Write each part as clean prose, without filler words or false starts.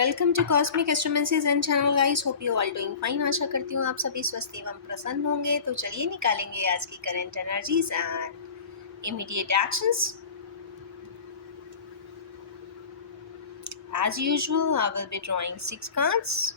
Welcome to cosmic astromancies and channel guys. Hope you all doing fine. आशा करती हूँ आप सभी स्वस्थ एवं प्रसन्न होंगे। तो चलिए निकालेंगे आज की current energies and immediate actions. As usual I will be drawing 6 cards.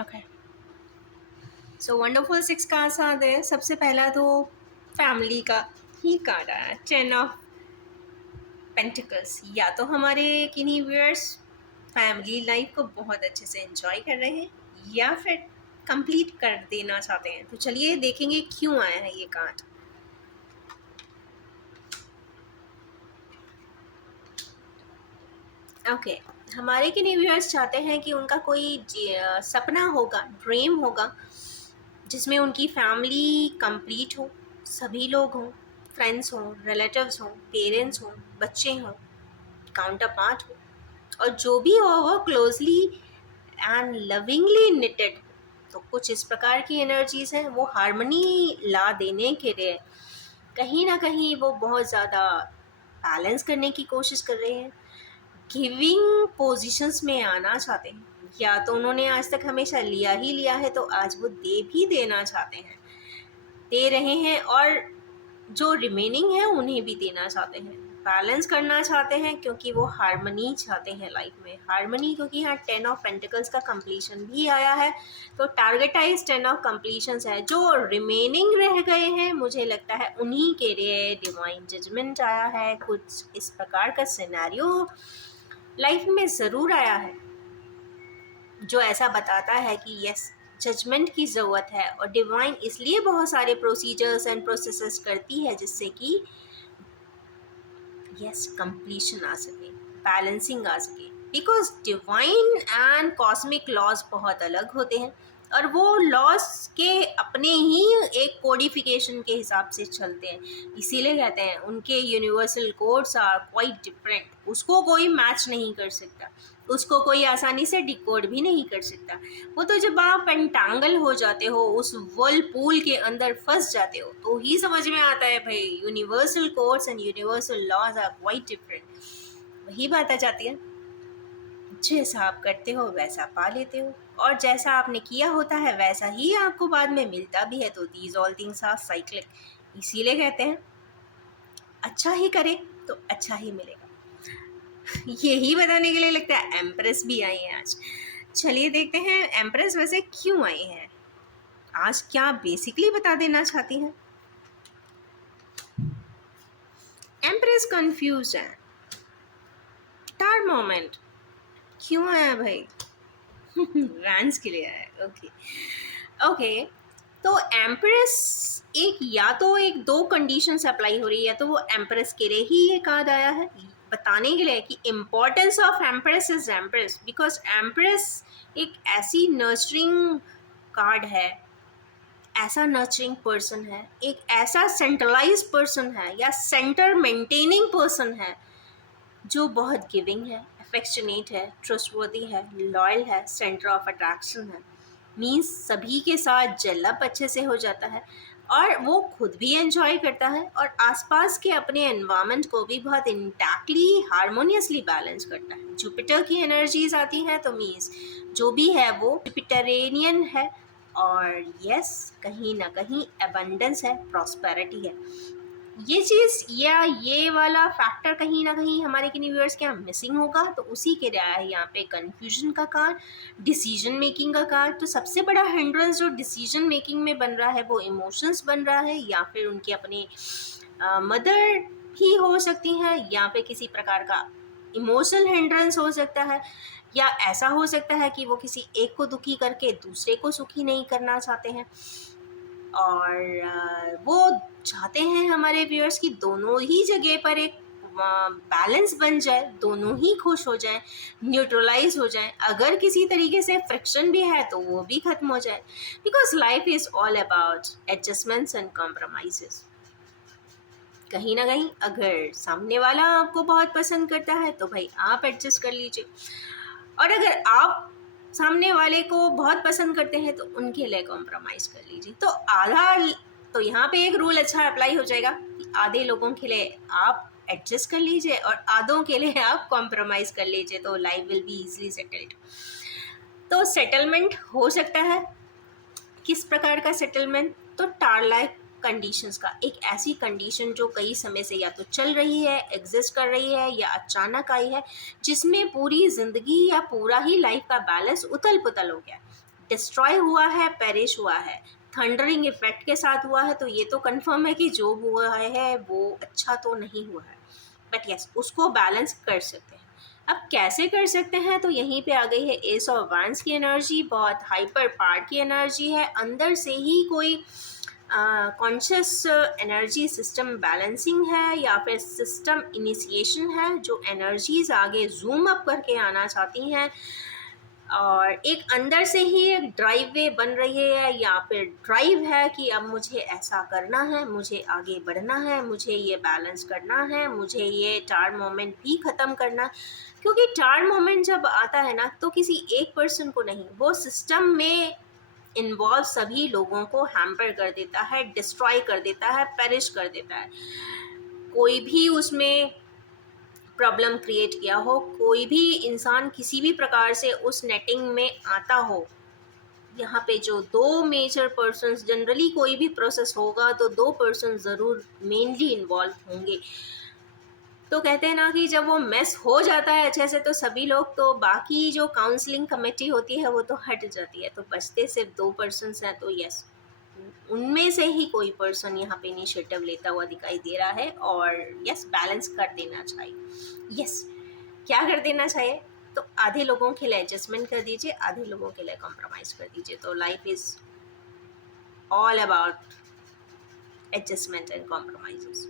Okay, so wonderful 6 cards आ गए। सबसे पहला तो फैमिली का ही कार्ड आया, 10 ऑफ पेंटिकल्स। या तो हमारे किन्हीं व्यूअर्स फैमिली लाइफ को बहुत अच्छे से एंजॉय कर रहे हैं या फिर कंप्लीट कर देना चाहते हैं। तो चलिए देखेंगे क्यों आया है ये कार्ड। ओके, हमारे किन्हीं व्यूअर्स चाहते हैं कि उनका कोई सपना होगा, ड्रीम होगा, जिसमें उनकी फैमिली कंप्लीट हो, सभी लोग हों, फ्रेंड्स हों, रिलेटिव्स हों, पेरेंट्स हों, बच्चे हों, काउंटर पार्ट हो, और जो भी हो वो क्लोजली एंड लविंगली निटेड। तो कुछ इस प्रकार की एनर्जीज हैं। वो हार्मनी ला देने के लिए कहीं ना कहीं वो बहुत ज़्यादा बैलेंस करने की कोशिश कर रहे हैं, गिविंग पोजीशंस में आना चाहते हैं। या तो उन्होंने आज तक हमेशा लिया ही लिया है, तो आज वो दे भी देना चाहते हैं, दे रहे हैं, और जो रिमेनिंग है उन्हें भी देना चाहते हैं। बैलेंस करना चाहते हैं क्योंकि वो हार्मनी चाहते हैं लाइफ में। हार्मनी क्योंकि यहाँ 10 ऑफ पेंटिकल्स का कंप्लीशन भी आया है, तो टारगेटाइज 10 ऑफ कंप्लीशंस है। जो रिमेनिंग रह गए हैं मुझे लगता है उन्हीं के लिए डिवाइन जजमेंट आया है। कुछ इस प्रकार का सिनेरियो लाइफ में ज़रूर आया है जो ऐसा बताता है कि यस, जजमेंट की ज़रूरत है, और डिवाइन इसलिए बहुत सारे प्रोसीजर्स एंड प्रोसेसेस करती है जिससे कि यस कंप्लीशन आ सके, बैलेंसिंग आ सके। Because divine and cosmic laws बहुत अलग होते हैं, और वो लॉज के अपने ही एक कोडिफिकेशन के हिसाब से चलते हैं। इसीलिए कहते हैं उनके universal codes are quite different. उसको कोई मैच नहीं कर सकता, उसको कोई आसानी से डिकोड भी नहीं कर सकता। वो तो जब आप एंटांगल हो जाते हो, उस वर्लपूल के अंदर फंस जाते हो, तो ही समझ में आता है भाई universal codes and universal laws are quite different. वही बात आ जाती है, जैसा आप करते हो वैसा पा लेते हो, और जैसा आपने किया होता है वैसा ही आपको बाद में मिलता भी है। तो these all things are cyclic. इसीलिए कहते हैं अच्छा ही करें तो अच्छा ही मिलेगा। यही बताने के लिए लगता है एम्प्रेस भी आई है आज। चलिए देखते हैं एम्प्रेस वैसे क्यों आई है, आज क्या बेसिकली बता देना चाहती हैं। एम्प्रेस कंफ्यूज है, टार मोमेंट क्यों आया भाई? रैंस के लिए आया। ओके ओके, तो एम्प्रेस एक या तो एक दो कंडीशंस अप्लाई हो रही है, या तो वो एम्प्रेस के लिए ही ये कार्ड आया है बताने के लिए कि importance of empress is empress. Because empress एक ऐसी नर्चरिंग कार्ड है, ऐसा नर्चरिंग पर्सन है, एक ऐसा सेंट्रलाइज पर्सन है या सेंटर मेंटेनिंग पर्सन है जो बहुत गिविंग है, अफेक्शनेट है, ट्रस्टवर्दी है, लॉयल है, सेंटर ऑफ अट्रैक्शन है। मीन्स सभी के साथ जेलअप अच्छे से हो जाता है, और वो खुद भी एंजॉय करता है, और आसपास के अपने एनवायरनमेंट को भी बहुत इंटैक्टली हारमोनियसली बैलेंस करता है। जुपिटर की एनर्जीज आती हैं, तो मीन्स जो भी है वो जुपिटरेनियन है, और यस कहीं ना कहीं एबंडेंस है, प्रॉस्पेरिटी है। ये चीज़ या ये वाला फैक्टर कहीं ना कहीं हमारे किन्हीं व्यूअर्स के यहाँ मिसिंग होगा, तो उसी के लिए है यहाँ पे कन्फ्यूजन का कार्ड, डिसीजन मेकिंग का कार्ड। तो सबसे बड़ा हिंड्रेंस जो डिसीजन मेकिंग में बन रहा है वो इमोशंस बन रहा है, या फिर उनके अपने मदर ही हो सकती हैं, या फिर किसी प्रकार का इमोशनल हिंड्रेंस हो सकता है, या ऐसा हो सकता है कि वो किसी एक को दुखी करके दूसरे को सुखी नहीं करना चाहते हैं, और वो चाहते हैं हमारे व्यूअर्स की दोनों ही जगह पर एक बैलेंस बन जाए, दोनों ही खुश हो जाएं, न्यूट्रलाइज हो जाएं। अगर किसी तरीके से फ्रिक्शन भी है तो वो भी ख़त्म हो जाए। Because life is all about adjustments and compromises. कहीं ना कहीं अगर सामने वाला आपको बहुत पसंद करता है तो भाई आप एडजस्ट कर लीजिए, और अगर आप सामने वाले को बहुत पसंद करते हैं तो उनके लिए कॉम्प्रोमाइज़ कर लीजिए। तो तो यहाँ पे एक रूल अच्छा अप्लाई हो जाएगा कि आधे लोगों के लिए आप एडजस्ट कर लीजिए और आधों के लिए आप कॉम्प्रोमाइज़ कर लीजिए, तो life will be easily settled. तो सेटलमेंट हो सकता है, किस प्रकार का सेटलमेंट? तो टार लाइफ कंडीशंस का, एक ऐसी कंडीशन जो कई समय से या तो चल रही है, एग्जिस्ट कर रही है, या अचानक आई है, जिसमें पूरी जिंदगी या पूरा ही लाइफ का बैलेंस उथल पुथल हो गया, डिस्ट्रॉय हुआ है, पेरिश हुआ है, थंडरिंग इफेक्ट के साथ हुआ है। तो ये तो कंफर्म है कि जो हुआ है वो अच्छा तो नहीं हुआ है, बट यस उसको बैलेंस कर सकते हैं। अब कैसे कर सकते हैं? तो यहीं पे आ गई है एस ऑफ वांड्स की एनर्जी, बहुत हाइपर पार्ट की एनर्जी है, अंदर से ही कोई कॉन्शियस एनर्जी सिस्टम बैलेंसिंग है या फिर सिस्टम इनिशिएशन है, जो एनर्जीज आगे जूम अप करके आना चाहती हैं, और एक अंदर से ही एक ड्राइव वे बन रही है या फिर ड्राइव है कि अब मुझे ऐसा करना है, मुझे आगे बढ़ना है, मुझे ये बैलेंस करना है, मुझे ये टार मोमेंट भी ख़त्म करना। क्योंकि टार मोमेंट जब आता है ना, तो किसी एक पर्सन को नहीं, वो सिस्टम में इन्वॉल्व सभी लोगों को हैम्पर कर देता है, डिस्ट्रॉय कर देता है, पेरिश कर देता है। कोई भी उसमें प्रॉब्लम क्रिएट किया हो, कोई भी इंसान किसी भी प्रकार से उस नेटिंग में आता हो, यहाँ पे जो दो मेजर पर्सन्स, जनरली कोई भी प्रोसेस होगा तो दो पर्सन ज़रूर मेनली इन्वॉल्व होंगे। तो कहते हैं ना कि जब वो मेस हो जाता है अच्छे से, तो सभी लोग, तो बाकी जो काउंसलिंग कमेटी होती है वो तो हट जाती है, तो बचते सिर्फ दो पर्सन्स हैं। तो यस, उनमें से ही कोई पर्सन यहाँ पे इनिशिएटिव लेता हुआ दिखाई दे रहा है, और यस बैलेंस कर देना चाहिए। यस, क्या कर देना चाहिए? तो आधे लोगों के लिए एडजस्टमेंट कर दीजिए, आधे लोगों के लिए कॉम्प्रोमाइज़ कर दीजिए। तो life is all about adjustment and compromises.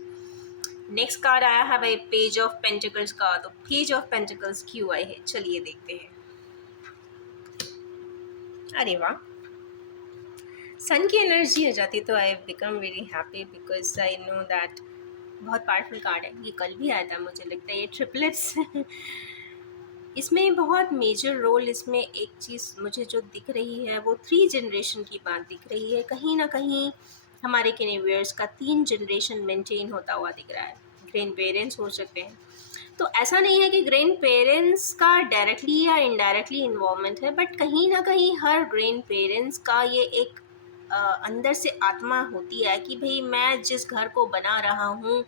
Next card आया है भाई पेज ऑफ पेंटिकल्स का। तो पेज ऑफ पेंटिकल्स क्यों आए हैं, चलिए देखते हैं। अरे वाह, सन की एनर्जी आ जाती तो I become very happy, because I know that बहुत पावरफुल कार्ड है। ये कल भी आया था, मुझे लगता है ये ट्रिपलेट्स इसमें बहुत मेजर रोल, इसमें एक चीज़ मुझे जो दिख रही है वो 3 जनरेशन की बात दिख रही है। कहीं ना कहीं हमारे केनेवियर्स का 3 जनरेशन मेंटेन होता हुआ दिख रहा है। ग्रैंड पेरेंट्स हो सकते हैं, तो ऐसा नहीं है कि ग्रैंड पेरेंट्स का डायरेक्टली या इनडायरेक्टली इन्वॉल्वमेंट है, बट कहीं ना कहीं हर ग्रैंड पेरेंट्स का ये एक अंदर से आत्मा होती है कि भाई मैं जिस घर को बना रहा हूँ,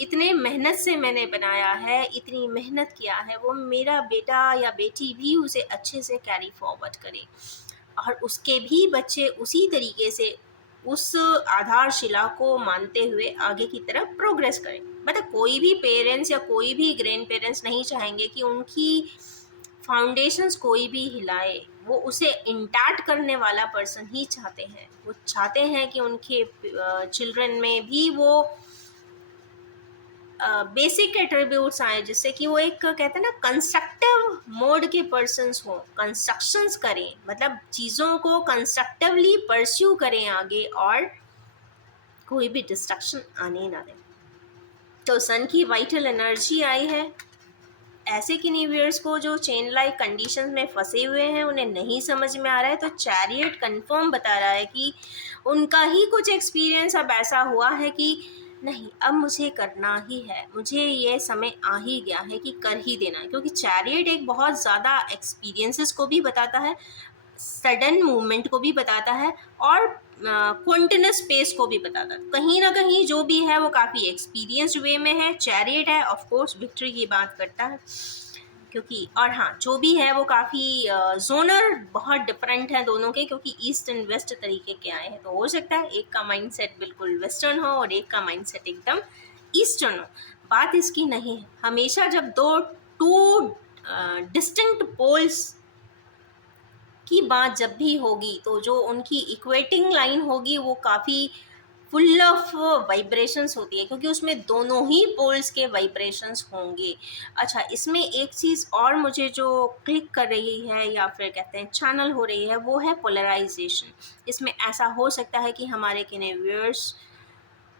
इतने मेहनत से मैंने बनाया है, इतनी मेहनत किया है, वो मेरा बेटा या बेटी भी उसे अच्छे से कैरी फॉरवर्ड करे, और उसके भी बच्चे उसी तरीके से उस आधारशिला को मानते हुए आगे की तरफ प्रोग्रेस करें। मतलब कोई भी पेरेंट्स या कोई भी ग्रैंड पेरेंट्स नहीं चाहेंगे कि उनकी फाउंडेशंस कोई भी हिलाए, वो उसे इंटैक्ट करने वाला पर्सन ही चाहते हैं। वो चाहते हैं कि उनके चिल्ड्रन में भी वो बेसिक एट्रीब्यूट्स आए, जिससे कि वो एक कहते हैं ना कंस्ट्रक्टिव मोड के पर्सन्स हों, कंस्ट्रक्शंस करें, मतलब चीज़ों को कंस्ट्रक्टिवली परस्यू करें आगे, और कोई भी डिस्ट्रक्शन आने ना दें। तो सन की वाइटल एनर्जी आई है। ऐसे किनीवियर्स को जो चेन लाइक कंडीशंस में फंसे हुए हैं, उन्हें नहीं समझ में आ रहा है, तो चैरियट कंफर्म बता रहा है कि उनका ही कुछ एक्सपीरियंस अब ऐसा हुआ है कि नहीं, अब मुझे करना ही है, मुझे ये समय आ ही गया है कि कर ही देना है। क्योंकि चैरियट एक बहुत ज़्यादा एक्सपीरियंसेस को भी बताता है, सडन मूवमेंट को भी बताता है, और क्वांटिनस स्पेस को भी बताता है। कहीं ना कहीं जो भी है वो काफ़ी एक्सपीरियंस्ड वे में है। चैरियट है, ऑफ कोर्स विक्ट्री की बात करता है, क्योंकि और हाँ जो भी है वो काफ़ी जोनर बहुत डिफरेंट है दोनों के, क्योंकि ईस्ट एंड वेस्ट तरीके के आए हैं। तो हो सकता है एक का माइंडसेट बिल्कुल वेस्टर्न हो और एक का माइंडसेट एकदम ईस्टर्न हो। बात इसकी नहीं है, हमेशा जब टू डिस्टिंक्ट पोल्स की बात जब भी होगी, तो जो उनकी इक्वेटिंग लाइन होगी वो काफ़ी फुल ऑफ वाइब्रेशंस होती है, क्योंकि उसमें दोनों ही पोल्स के वाइब्रेशंस होंगे। अच्छा, इसमें एक चीज़ और मुझे जो क्लिक कर रही है या फिर कहते हैं चैनल हो रही है, वो है पोलराइजेशन। इसमें ऐसा हो सकता है कि हमारे किन्हीं व्यूअर्स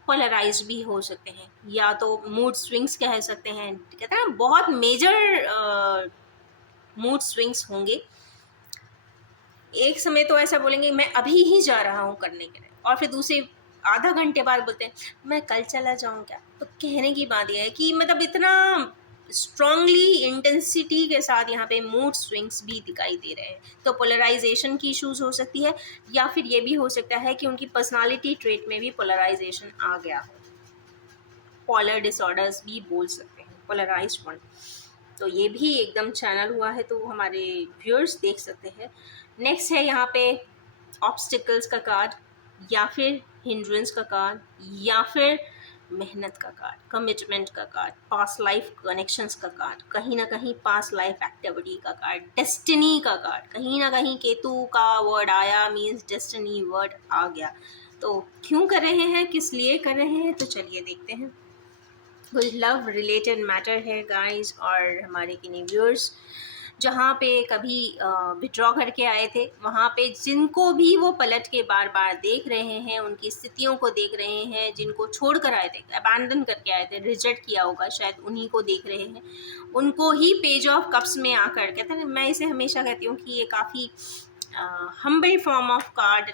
पोलराइज भी हो सकते हैं, या तो मूड स्विंग्स कह सकते हैं। कहते हैं बहुत मेजर मूड स्विंग्स होंगे। एक समय तो ऐसा बोलेंगे मैं अभी ही जा रहा हूँ करने के लिए, और फिर दूसरे आधा घंटे बाद बोलते हैं मैं कल चला जाऊँ क्या। तो कहने की बात यह है कि मतलब इतना स्ट्रांगली इंटेंसिटी के साथ यहाँ पे मूड स्विंग्स भी दिखाई दे रहे हैं। तो पोलराइजेशन की इश्यूज हो सकती है, या फिर ये भी हो सकता है कि उनकी पर्सनालिटी ट्रेट में भी पोलराइजेशन आ गया हो। पोलर डिसऑर्डर्स भी बोल सकते हैं, पोलराइज्ड वन। तो ये भी एकदम चैनल हुआ है, तो हमारे व्यूअर्स देख सकते हैं। नेक्स्ट है यहाँ पे ऑब्स्टिकल्स का कार्ड, या फिर हिंड्रेंस का कार्ड, या फिर मेहनत का कार्ड, कमिटमेंट का कार्ड, पास्ट लाइफ कनेक्शंस का कार्ड, कहीं ना कहीं पास्ट लाइफ एक्टिविटी का कार्ड, डेस्टिनी का कार्ड, कहीं ना कहीं केतु का वर्ड आया, मीन्स डेस्टिनी वर्ड आ गया। तो क्यों कर रहे हैं, किस लिए कर रहे हैं, तो चलिए देखते हैं। कोई लव रिलेटेड मैटर है गाइस, और हमारे किन्हीं व्यूअर्स जहाँ पे कभी विड्रॉ करके आए थे, वहाँ पे जिनको भी वो पलट के बार बार देख रहे हैं, उनकी स्थितियों को देख रहे हैं, जिनको छोड़ कर आए थे, अबैंडन करके आए थे, रिजेक्ट किया होगा शायद, उन्हीं को देख रहे हैं। उनको ही पेज ऑफ कप्स में आकर, कहते हैं मैं इसे हमेशा कहती हूँ कि ये काफ़ी humble form of card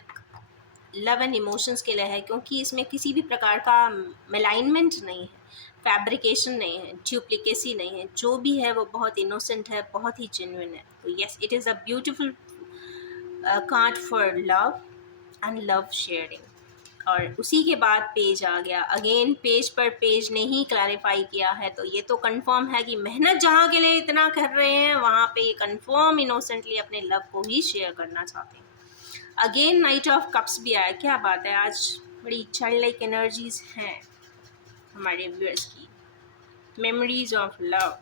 love and emotions के लिए है, क्योंकि इसमें किसी भी प्रकार का मेलाइनमेंट नहीं है, फैब्रिकेशन नहीं है, ड्यूप्लिकेसी नहीं है, जो भी है वो बहुत इनोसेंट है, बहुत ही जेन्युइन है। तो yes, it is a beautiful card for love and love sharing. और उसी के बाद पेज आ गया, अगेन पेज पर पेज ने ही क्लैरिफाई किया है, तो ये तो कंफर्म है कि मेहनत जहाँ के लिए इतना कर रहे हैं, वहाँ पे ये कंफर्म इनोसेंटली अपने लव को ही शेयर करना चाहते हैं। अगेन नाइट ऑफ कप्स भी आया, क्या बात है, आज बड़ी चाइल्ड लाइक एनर्जीज हैं हमारे व्यूअर्स की। Memories of love,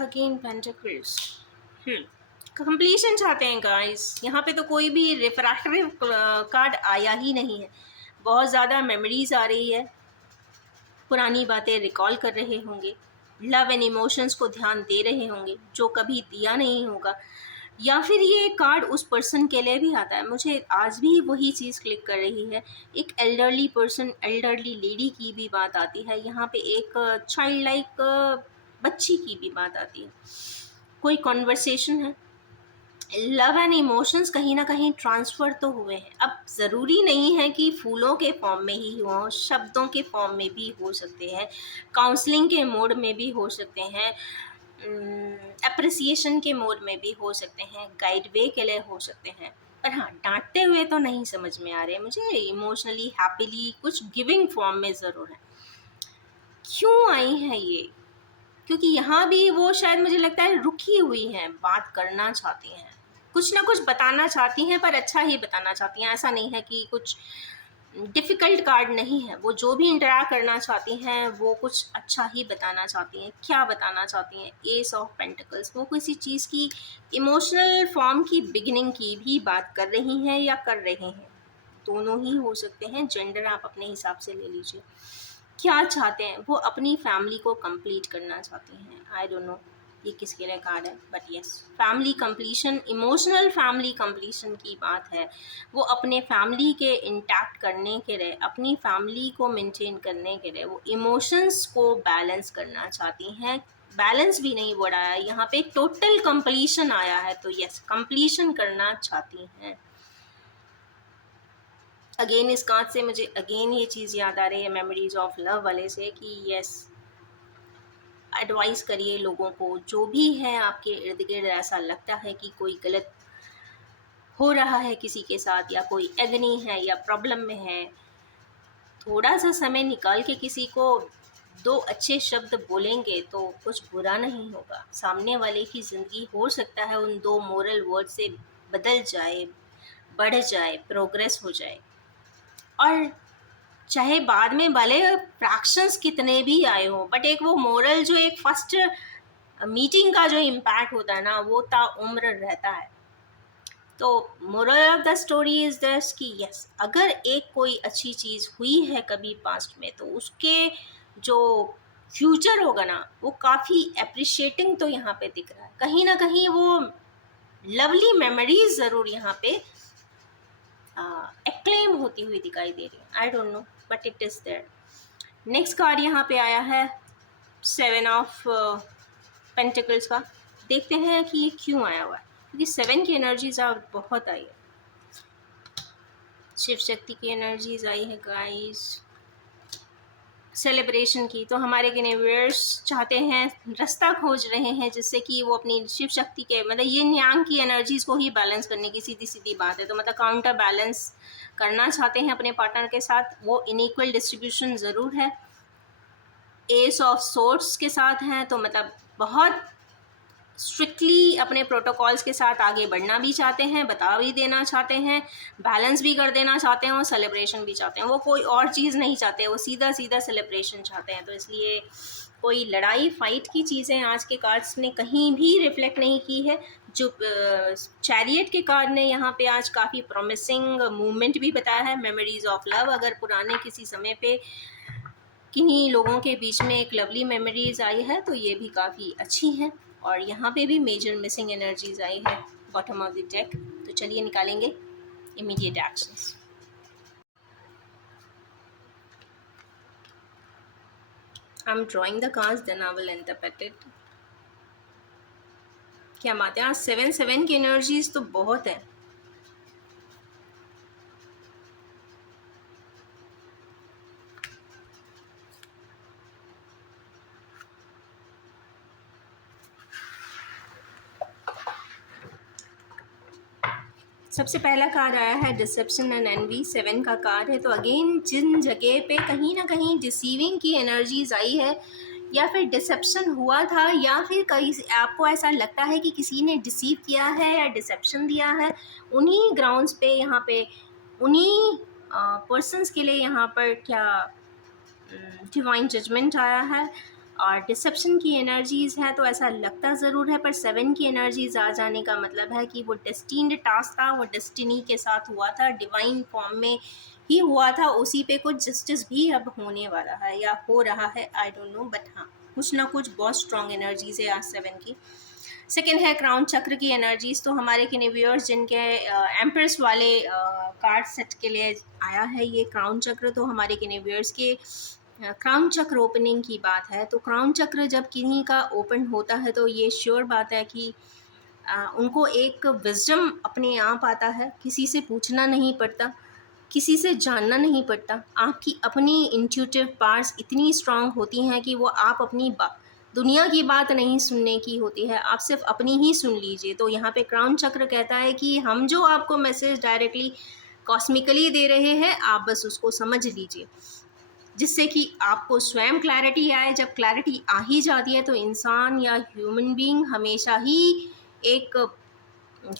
again pentacles, completion चाहते हैं गाइस। यहाँ पे तो कोई भी रिफ्रैक्टिव कार्ड आया ही नहीं है, बहुत ज़्यादा मेमोरीज आ रही है, पुरानी बातें रिकॉल कर रहे होंगे, लव एंड इमोशंस को ध्यान दे रहे होंगे जो कभी दिया नहीं होगा, या फिर ये कार्ड उस पर्सन के लिए भी आता है। मुझे आज भी वही चीज़ क्लिक कर रही है, एक एल्डरली पर्सन, एल्डरली लेडी की भी बात आती है यहाँ पे, एक चाइल्ड लाइक बच्ची की भी बात आती है, कोई कॉन्वर्सेशन है, लव एंड इमोशंस कहीं ना कहीं ट्रांसफ़र तो हुए हैं। अब ज़रूरी नहीं है कि फूलों के फॉर्म में ही हों, शब्दों के फॉर्म में भी हो सकते हैं, काउंसलिंग के मोड में भी हो सकते हैं, अप्रिसिएशन के मोड में भी हो सकते हैं, गाइड वे के लिए हो सकते हैं। पर हाँ, डांटते हुए तो नहीं समझ में आ रहे मुझे, इमोशनली हैप्पीली कुछ गिविंग फॉर्म में ज़रूर है। क्यों आई है ये, क्योंकि यहाँ भी वो शायद मुझे लगता है रुकी हुई हैं, बात करना चाहती हैं, कुछ ना कुछ बताना चाहती हैं, पर अच्छा ही बताना चाहती हैं। ऐसा नहीं है कि कुछ डिफ़िकल्ट कार्ड नहीं है, वो जो भी इंटरैक्ट करना चाहती हैं वो कुछ अच्छा ही बताना चाहती हैं। क्या बताना चाहती हैं, एस ऑफ पेंटिकल्स, वो किसी चीज़ की इमोशनल फॉर्म की बिगिनिंग की भी बात कर रही हैं या कर रहे हैं, दोनों ही हो सकते हैं, जेंडर आप अपने हिसाब से ले लीजिए। क्या चाहते हैं, वो अपनी फैमिली को कंप्लीट करना चाहती हैं। आई डोंट नो ये किसके लिए कार्ड है, but yes, family completion, emotional family completion की बात है। वो अपने फैमिली के इंटैक्ट करने के लिए, अपनी फैमिली को मेंटेन करने के लिए, वो इमोशंस को बैलेंस करना चाहती हैं। बैलेंस भी नहीं वर्ड आया यहाँ पे, टोटल कंप्लीशन आया है, तो यस, कंप्लीशन करना चाहती हैं। अगेन इस कार्ड से मुझे अगेन ये चीज़ याद आ रही है मेमोरीज ऑफ लव वाले से, कि यस, एडवाइस करिए लोगों को, जो भी है आपके इर्द गिर्द ऐसा लगता है कि कोई गलत हो रहा है किसी के साथ, या कोई एगनी है या प्रॉब्लम में है, थोड़ा सा समय निकाल के किसी को दो अच्छे शब्द बोलेंगे तो कुछ बुरा नहीं होगा। सामने वाले की ज़िंदगी हो सकता है उन दो मोरल वर्ड से बदल जाए, बढ़ जाए, प्रोग्रेस हो जाए। और चाहे बाद में भले फ्रैक्शंस कितने भी आए हों, बट एक वो मोरल जो एक फर्स्ट मीटिंग का जो इम्पैक्ट होता है ना, वो ताउम्र रहता है। तो moral of the story is this कि यस, अगर एक कोई अच्छी चीज़ हुई है कभी पास्ट में, तो उसके जो फ्यूचर होगा ना, वो काफ़ी अप्रिशिएटिंग तो यहाँ पे दिख रहा है। कहीं ना कहीं वो लवली मेमोरीज ज़रूर यहाँ पे एक्लेम होती हुई दिखाई दे रही है। I don't know but it is there. Next card यहाँ पे आया है 7 ऑफ पेंटिकल्स का। देखते हैं कि ये क्यों आया हुआ है, क्योंकि 7 की एनर्जीज आप बहुत आई है, शिव शक्ति की एनर्जीज आई है गाइस, सेलिब्रेशन की। तो हमारे व्यूअर्स चाहते हैं, रास्ता खोज रहे हैं जिससे कि वो अपनी शिव शक्ति के मतलब ये न्यांग की एनर्जीज को ही बैलेंस करने की सीधी सीधी बात है। तो मतलब काउंटर बैलेंस करना चाहते हैं अपने पार्टनर के साथ, वो इनइक्वल डिस्ट्रीब्यूशन ज़रूर है। एस ऑफ सोर्ट्स के साथ हैं, तो मतलब बहुत स्ट्रिक्टली अपने प्रोटोकॉल्स के साथ आगे बढ़ना भी चाहते हैं, बता भी देना चाहते हैं, बैलेंस भी कर देना चाहते हैं और सेलिब्रेशन भी चाहते हैं। वो कोई और चीज़ नहीं चाहते, वो सीधा सीधा सेलिब्रेशन चाहते हैं। तो इसलिए कोई लड़ाई फाइट की चीज़ें आज के कार्ड्स ने कहीं भी रिफ्लेक्ट नहीं की है। जो चैरियट के कार्ड ने यहाँ पे आज काफ़ी प्रॉमिसिंग मूवमेंट भी बताया है, मेमोरीज ऑफ लव। अगर पुराने किसी समय पे किन्हीं लोगों के बीच में एक लवली मेमोरीज आई है तो ये भी काफ़ी अच्छी हैं। और यहाँ पे भी मेजर मिसिंग एनर्जीज आई है बॉटम ऑफ द डेक। तो चलिए निकालेंगे immediate actions. I'm drawing the cards, then I will interpret it. क्या बात है, आज 7 की एनर्जीज तो बहुत है। सबसे पहला कार्ड आया है डिसेप्शन एंड एनवी, 7 का कार्ड है। तो अगेन जिन जगह पे कहीं ना कहीं डिसीविंग की एनर्जीज आई है या फिर डिसेप्शन हुआ था या फिर कहीं आपको ऐसा लगता है कि किसी ने डिसीव किया है या डिसेप्शन दिया है, उन्हीं ग्राउंड्स पे यहाँ पे उन्हीं पर्सनस के लिए यहाँ पर क्या डिवाइन जजमेंट आया है। और डिसेप्शन की एनर्जीज है तो ऐसा लगता ज़रूर है, पर 7 की एनर्जीज आ जाने का मतलब है कि वो डेस्टिन्ड टास्क था, वो डेस्टिनी के साथ हुआ था, डिवाइन फॉर्म में ही हुआ था, उसी पे कुछ जस्टिस भी अब होने वाला है या हो रहा है, आई डोंट नो। बट हाँ, कुछ ना कुछ बहुत स्ट्रॉन्ग एनर्जीज है आज 7 की। सेकेंड है क्राउन चक्र की एनर्जीज। तो हमारे के व्यूअर्स जिनके एम्प्रेस वाले कार्ड सेट के लिए आया है ये क्राउन चक्र, तो हमारे के व्यूअर्स के क्राउन चक्र ओपनिंग की बात है। तो क्राउन चक्र जब किन्हीं का ओपन होता है तो ये श्योर बात है कि उनको एक विजडम अपने आप आता है, किसी से पूछना नहीं पड़ता, किसी से जानना नहीं पड़ता। आपकी अपनी इंट्यूटिव पार्ट्स इतनी स्ट्रांग होती हैं कि वो आप अपनी दुनिया की बात नहीं सुनने की होती है, आप सिर्फ अपनी ही सुन लीजिए। तो यहाँ पे क्राउन चक्र कहता है कि हम जो आपको मैसेज डायरेक्टली कॉस्मिकली दे रहे हैं, आप बस उसको समझ लीजिए, जिससे कि आपको स्वयं क्लैरिटी आए। जब क्लैरिटी आ ही जाती है तो इंसान या ह्यूमन बीइंग हमेशा ही एक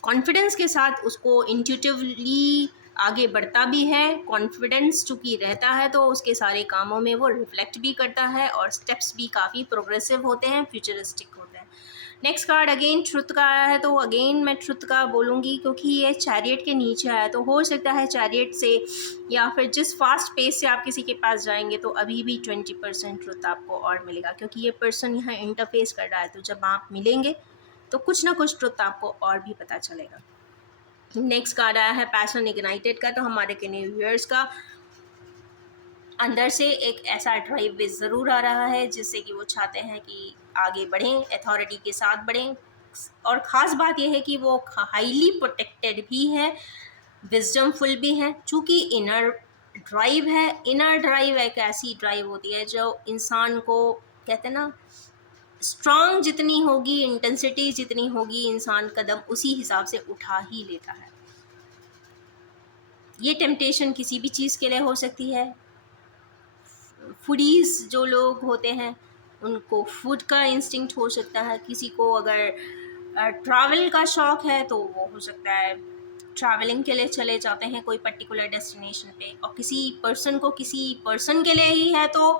कॉन्फिडेंस के साथ उसको इंट्यूटिवली आगे बढ़ता भी है। कॉन्फिडेंस चूँकि रहता है तो उसके सारे कामों में वो रिफ्लेक्ट भी करता है और स्टेप्स भी काफ़ी प्रोग्रेसिव होते हैं, फ्यूचरिस्टिक होते हैं। नेक्स्ट कार्ड अगेन ट्रुथ का आया है। तो अगेन मैं ट्रुथ का बोलूँगी क्योंकि ये चैरियट के नीचे आया, तो हो सकता है चैरियट से या फिर जिस फास्ट पेस से आप किसी के पास जाएंगे तो अभी भी 20% ट्रुथ आपको और मिलेगा, क्योंकि ये पर्सन यहाँ इंटरफेस कर रहा है। तो जब आप मिलेंगे तो कुछ ना कुछ ट्रुथ आपको और भी पता चलेगा। नेक्स्ट कार्ड आया है पैशन इग्नाइटेड का। तो हमारे के व्यूअर्स का अंदर से एक ऐसा ड्राइव ज़रूर आ रहा है जिससे कि वो चाहते हैं कि आगे बढ़ें, अथॉरिटी के साथ बढ़ें। और ख़ास बात यह है कि वो हाईली प्रोटेक्टेड भी है, विजडमफुल भी है, चूँकि इनर ड्राइव है। इनर ड्राइव एक ऐसी ड्राइव होती है जो इंसान को कहते हैं ना, स्ट्रॉन्ग जितनी होगी, इंटेंसिटी जितनी होगी, इंसान कदम उसी हिसाब से उठा ही लेता है। ये टेम्पटेशन किसी भी चीज़ के लिए हो सकती है। फूडीज़ जो लोग होते हैं उनको फूड का इंस्टिंक्ट हो सकता है, किसी को अगर ट्रैवल का शौक़ है तो वो हो सकता है ट्रैवलिंग के लिए चले जाते हैं कोई पर्टिकुलर डेस्टिनेशन पे। और किसी पर्सन के लिए ही है तो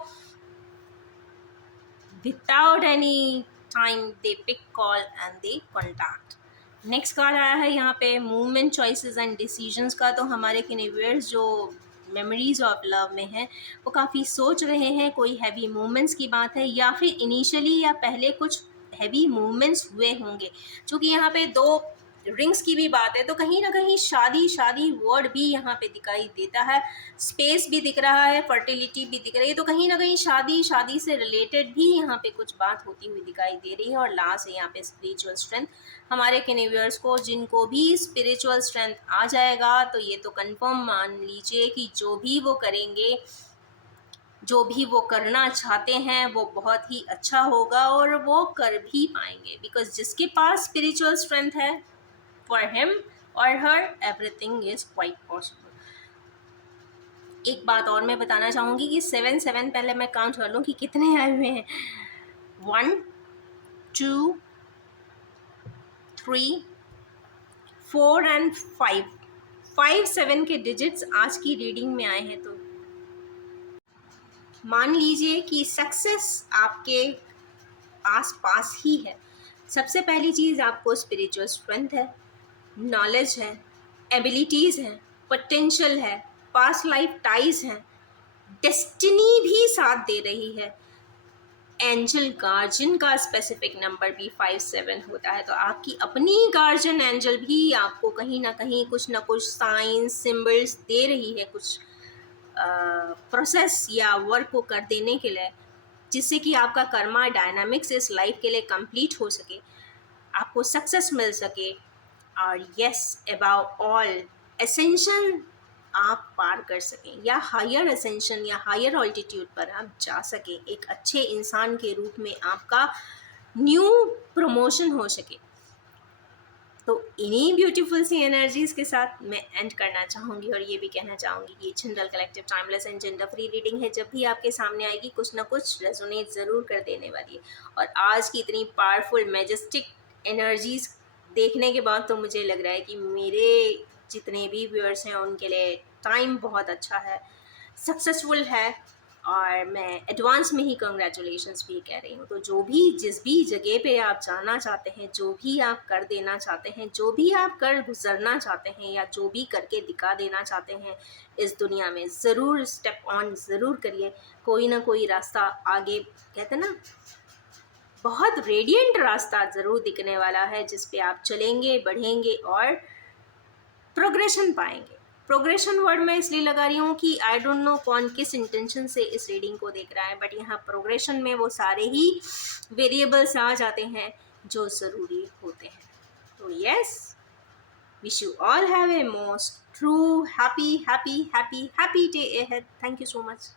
without any time they pick call and they contact. Next card आया है यहाँ पे मूवमेंट, चॉइसेस एंड डिसीजंस का। तो हमारे व्यूअर्स जो मेमोरीज ऑफ लव में हैं वो काफ़ी सोच रहे हैं, कोई हैवी मूवमेंट्स की बात है या फिर इनिशियली या पहले कुछ हैवी मूवमेंट्स हुए होंगे। क्योंकि यहाँ पे दो रिंग्स की भी बात है तो कहीं ना कहीं शादी शादी वर्ड भी यहाँ पे दिखाई देता है, स्पेस भी दिख रहा है, फर्टिलिटी भी दिख रही है, तो कहीं ना कहीं शादी शादी से रिलेटेड भी यहाँ पे कुछ बात होती हुई दिखाई दे रही है। और लास्ट है यहाँ पे स्पिरिचुअल स्ट्रेंथ। हमारे कैनिवर्स को जिनको भी स्पिरिचुअल स्ट्रेंथ आ जाएगा तो ये तो कंफर्म मान लीजिए कि जो भी वो करेंगे, जो भी वो करना चाहते हैं वो बहुत ही अच्छा होगा और वो कर भी पाएंगे, बिकॉज जिसके पास स्पिरिचुअल स्ट्रेंथ है फॉर हिम और her everything is quite possible. एक बात और मैं बताना चाहूँगी कि 7 पहले मैं काउंट कर लूँ कि कितने आए हुए हैं। 1 2 3 4 एंड 5 के डिजिट्स आज की रीडिंग में आए हैं। तो मान लीजिए कि सक्सेस आपके आस पास ही है। सबसे पहली चीज़, आपको स्पिरिचुअल स्ट्रेंथ है, नॉलेज है, एबिलिटीज़ हैं, पोटेंशियल है, पास्ट लाइफ टाइज हैं, डेस्टिनी भी साथ दे रही है। एंजल गार्जियन का स्पेसिफिक नंबर भी 5-7 होता है, तो आपकी अपनी गार्जियन एंजल भी आपको कहीं ना कुछ साइंस सिंबल्स दे रही है, कुछ प्रोसेस या वर्क को कर देने के लिए, जिससे कि आपका कर्मा डायनामिक्स इस लाइफ के लिए कंप्लीट हो सके, आपको सक्सेस मिल सके। और यस, अबाउट ऑल एसेंशन आप पार कर सकें, या हायर एसेंशन या हायर ऑल्टीट्यूड पर आप जा सकें, एक अच्छे इंसान के रूप में आपका न्यू प्रमोशन हो सके। तो इन्हीं ब्यूटीफुल सी एनर्जीज के साथ मैं एंड करना चाहूँगी और ये भी कहना चाहूँगी कि general collective timeless and gender free reading है। जब भी आपके सामने आएगी कुछ ना कुछ रेजोनेट ज़रूर कर देने वाली है। और आज की इतनी पावरफुल मैजेस्टिक एनर्जीज देखने के बाद तो मुझे लग रहा है कि मेरे जितने भी व्यूअर्स हैं उनके लिए टाइम बहुत अच्छा है, सक्सेसफुल है, और मैं एडवांस में ही कंग्रेचुलेशंस भी कह रही हूँ। तो जो भी जिस भी जगह पे आप जाना चाहते हैं, जो भी आप कर देना चाहते हैं, जो भी आप कर गुजरना चाहते हैं, या जो भी करके दिखा देना चाहते हैं इस दुनिया में, ज़रूर स्टेप ऑन ज़रूर करिए। कोई ना कोई रास्ता आगे, कहते हैं ना, बहुत रेडिएंट रास्ता ज़रूर दिखने वाला है जिस पे आप चलेंगे, बढ़ेंगे और प्रोग्रेशन पाएंगे। प्रोग्रेशन वर्ड मैं इसलिए लगा रही हूँ कि आई डोंट नो कौन किस इंटेंशन से इस रीडिंग को देख रहा है, बट यहाँ प्रोग्रेशन में वो सारे ही वेरिएबल्स आ जाते हैं जो ज़रूरी होते हैं। तो yes, wish you all have a most true happy day ahead. Thank you so much.